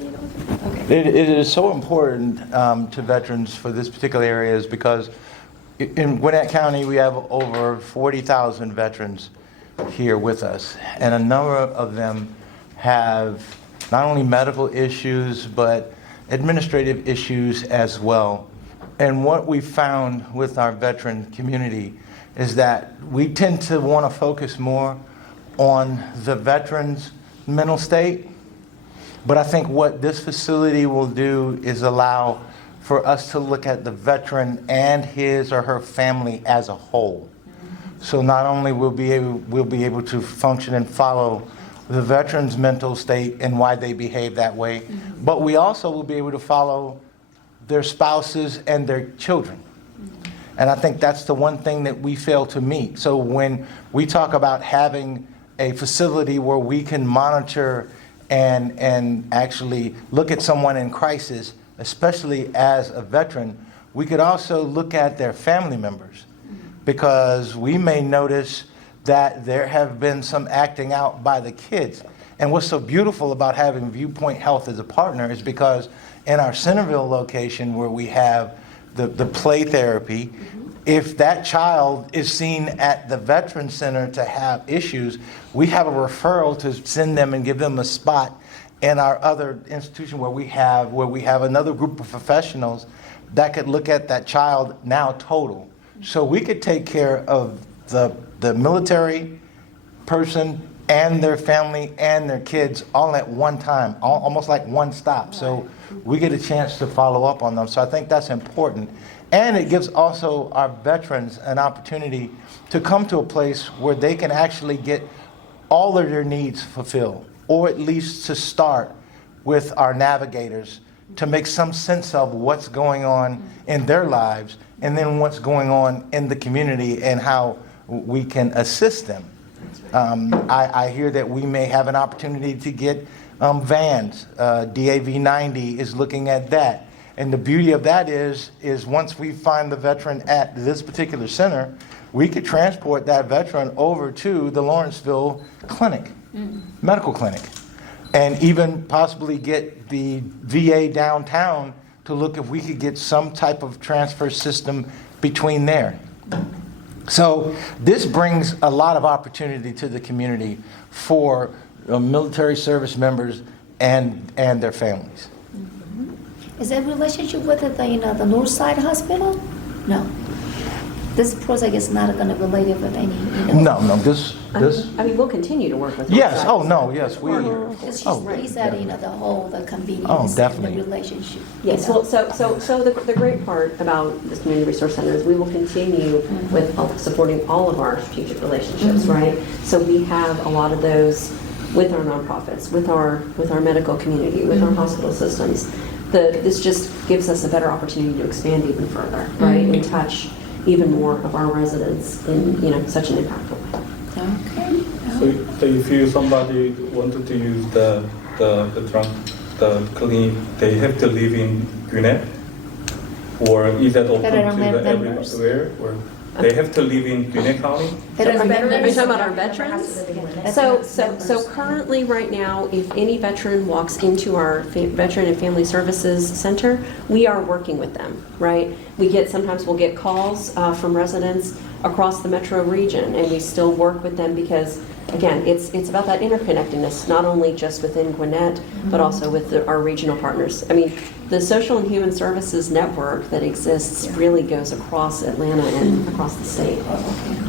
It is so important to veterans for this particular area is because in Gwinnett County we have over 40,000 veterans here with us, and a number of them have not only medical issues but administrative issues as well. And what we found with our veteran community is that we tend to want to focus more on the veteran's mental state. But I think what this facility will do is allow for us to look at the veteran and his or her family as a whole. So not only we'll be able to function and follow the veteran's mental state and why they behave that way, but we also will be able to follow their spouses and their children. And I think that's the one thing that we fail to meet. So when we talk about having a facility where we can monitor and actually look at someone in crisis, especially as a veteran, we could also look at their family members, because we may notice that there have been some acting out by the kids. And what's so beautiful about having Viewpoint Health as a partner is because in our Centerville location where we have the play therapy, if that child is seen at the Veteran Center to have issues, we have a referral to send them and give them a spot in our other institution where we have another group of professionals that could look at that child now total. So we could take care of the military person and their family and their kids all at one time, almost like one stop. So we get a chance to follow up on them. So I think that's important. And it gives also our veterans an opportunity to come to a place where they can actually get all of their needs fulfilled, or at least to start with our navigators to make some sense of what's going on in their lives and then what's going on in the community and how we can assist them. I hear that we may have an opportunity to get vans. DAV 90 is looking at that. And the beauty of that is once we find the veteran at this particular center, we could transport that veteran over to the Lawrenceville clinic, medical clinic, and even possibly get the VA downtown to look if we could get some type of transfer system between there. So this brings a lot of opportunity to the community for military service members and their families. Is there a relationship with the North Side Hospital? No. This project is not going to relate it with any. No, this. I mean, we'll continue to work with. Yes. Oh no. Yes, we. He said, the convenience. Oh, definitely. And the relationship. Yes. Well, so the great part about this community resource center is we will continue with supporting all of our strategic relationships, right? So we have a lot of those with our nonprofits, with our medical community, with our hospital systems. This just gives us a better opportunity to expand even further, right, and touch even more of our residents in such an impactful way. Okay. So if somebody wanted to use the clinic, they have to live in Gwinnett, or is that open to everywhere, or they have to live in Gwinnett County? Are you talking about our veterans? So currently, right now, if any veteran walks into our Veteran and Family Services Center, we are working with them, right? Sometimes we'll get calls from residents across the metro region, and we still work with them because, again, it's about that interconnectedness, not only just within Gwinnett, but also with our regional partners. I mean, the social and human services network that exists really goes across Atlanta and across the state.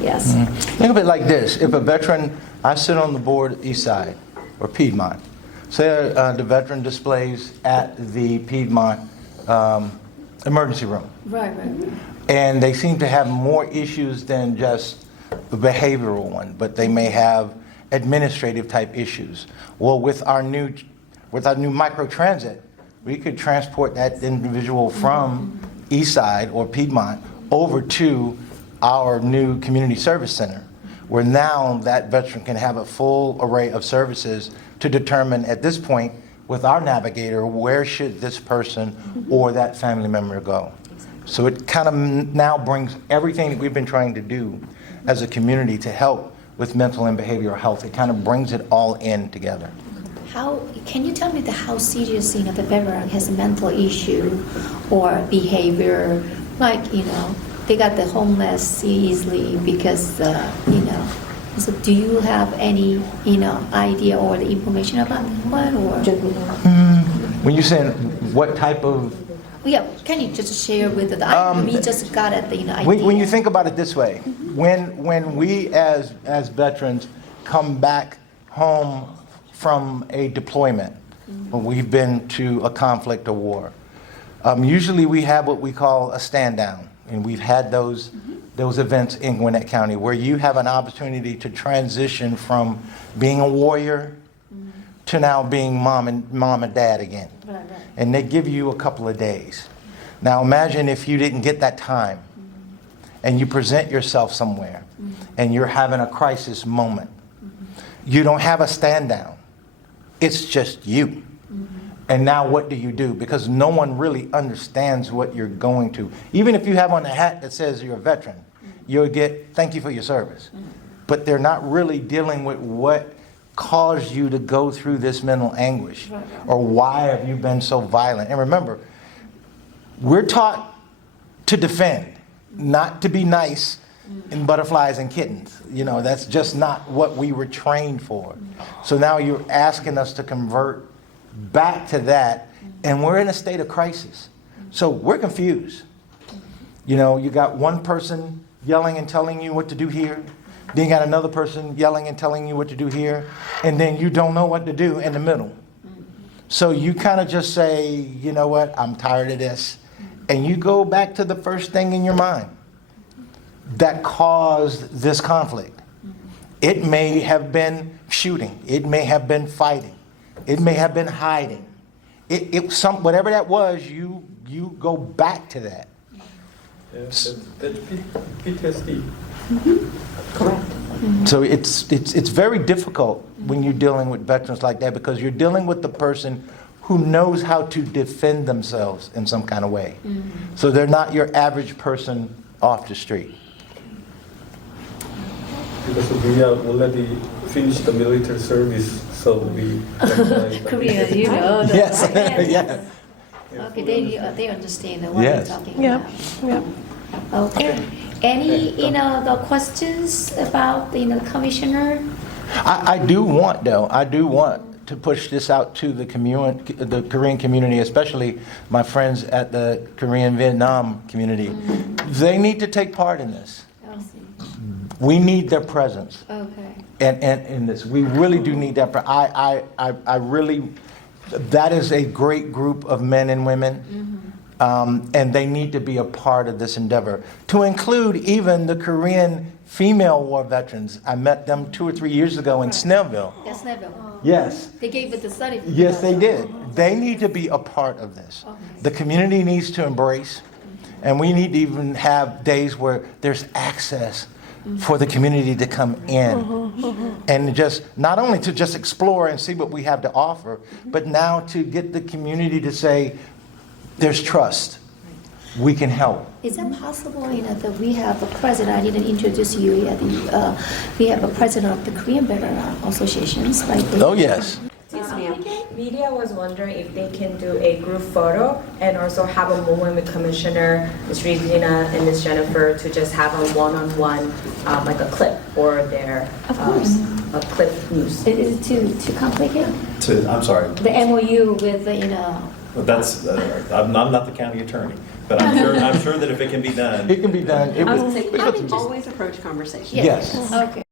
Yes. Think of it like this. If a veteran, I sit on the board at East Side or Piedmont. Say the veteran displays at the Piedmont emergency room. Right. And they seem to have more issues than just the behavioral one, but they may have administrative type issues. Well, with our new microtransit, we could transport that individual from East Side or Piedmont over to our new community service center, where now that veteran can have a full array of services to determine at this point with our navigator, where should this person or that family member go? So it kind of now brings everything that we've been trying to do as a community to help with mental and behavioral health. It kind of brings it all in together. how, can you tell me how serious, the veteran has a mental issue or behavior, like, they got the homeless easily because, so do you have any, idea or the information about that one, or? When you're saying what type of, Yeah, can you just share with us? We just got it, idea. when you think about it this way, when we as veterans come back home from a deployment, when we've been to a conflict or war, usually we have what we call a stand down, and we've had those events in Gwinnett County where you have an opportunity to transition from being a warrior to now being mom and dad again. Right. And they give you a couple of days. Now imagine if you didn't get that time and you present yourself somewhere and you're having a crisis moment. You don't have a stand down. It's just you. And now what do you do? Because no one really understands what you're going to. Even if you have on a hat that says you're a veteran, you'll get thank you for your service. But they're not really dealing with what caused you to go through this mental anguish, or why have you been so violent. And remember, we're taught to defend, not to be nice and butterflies and kittens. That's just not what we were trained for. So now you're asking us to convert back to that, and we're in a state of crisis. So we're confused. You got one person yelling and telling you what to do here, then you got another person yelling and telling you what to do here, and then you don't know what to do in the middle. So you kind of just say, you know what, I'm tired of this. And you go back to the first thing in your mind that caused this conflict. It may have been shooting. It may have been fighting. It may have been hiding. Whatever that was, you go back to that. Yeah, that's PTSD. Correct. So it's very difficult when you're dealing with veterans like that, because you're dealing with the person who knows how to defend themselves in some kind of way. So they're not your average person off the street. Because we have already finished the military service, so we Korea, Yes. Yeah. Okay, they understand what Yes. you're talking about. Yep. Okay. Any, the questions about, the commissioner? I do want to push this out to the Korean community, especially my friends at the Korean Vietnam community. They need to take part in this. I see. We need their presence. Okay. And in this, we really do need that. I really, that is a great group of men and women, and they need to be a part of this endeavor. To include even the Korean female war veterans. I met them 2 or 3 years ago in Snellville. Yes, never. Yes. They gave it the study. Yes, they did. They need to be a part of this. The community needs to embrace, and we need to even have days where there's access for the community to come in and just not only to just explore and see what we have to offer, but now to get the community to say, there's trust. We can help. Is it possible, that we have a president? I didn't introduce you yet. We have a president of the Korean Veteran Associations, right? Oh, yes. Yes, ma'am. Media was wondering if they can do a group photo and also have a moment with Commissioner Ms. Regina and Ms. Jennifer to just have a one-on-one, like a clip or their a clip news. Is it too complicated? I'm sorry. The MOU with, Well, that's I'm not the county attorney, but I'm sure that if it can be done, It can be done. I was going to say, we can always approach conversation. Yes. Okay.